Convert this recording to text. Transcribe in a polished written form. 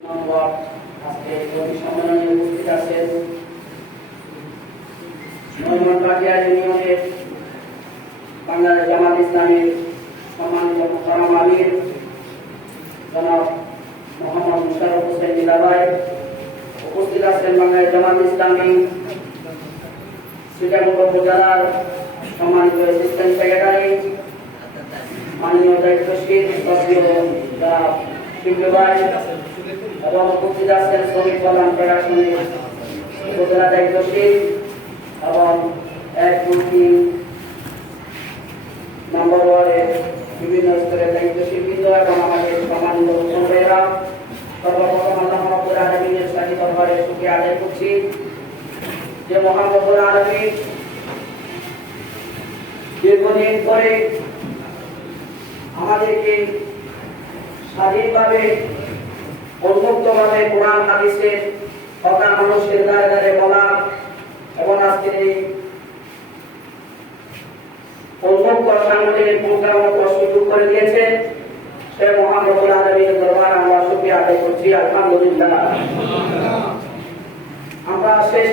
আজকে কবি সম্মেলনে উপস্থিত আছেন নয়মনবাটিয়া ইউনিয়নের বাংলাদেশ জামাত ইসলামীর সম্মানিত মুহতারাম আমির জনাব মোহাম্মদ মুশাররফ হোসেন নীলাভাই। উপস্থিত আছেন বাংলাদেশ জামাত ইসলামী শ্রীকাকুণ্ড উপজেলার সম্মানিত অ্যাসিস্ট্যান্ট সেক্রেটারি মাননীয় দায়িত্বশীল জনাব শিবলু ভাই এবং উপস্থিত আছেন শ্রমিক কল্যাণ ফেডারেশনের উপজেলা দায়িত্বশীল এবং 1-2-3 নম্বর ওয়ার্ডের বিভিন্ন স্তরের দায়িত্বশীল বৃন্দ এবং আমাদের সম্মানিত ভাইয়েরা। সর্বপ্রথম আল্লাহ রাব্বুল আলামিনের শাহী দরবারে শুকরিয়া আদায় করছি যে মহান রব্বুল আলামিন দীর্ঘদিন পরে আমাদেরকে স্বাধীনভাবে উন্মুক্তভাবে কোরআন হাদিসের কথা মানুষের দ্বারে দ্বারে বলা এবং আজকের এই উন্মুক্ত সাংগঠনিক প্রোগ্রাম সুযোগ করে দিয়েছে সে মহান রব্বুল আলামিনের দরবারে আমরা শুকরিয়া আদায় করছি। আলহামদুলিল্লাহ। আমরা সেই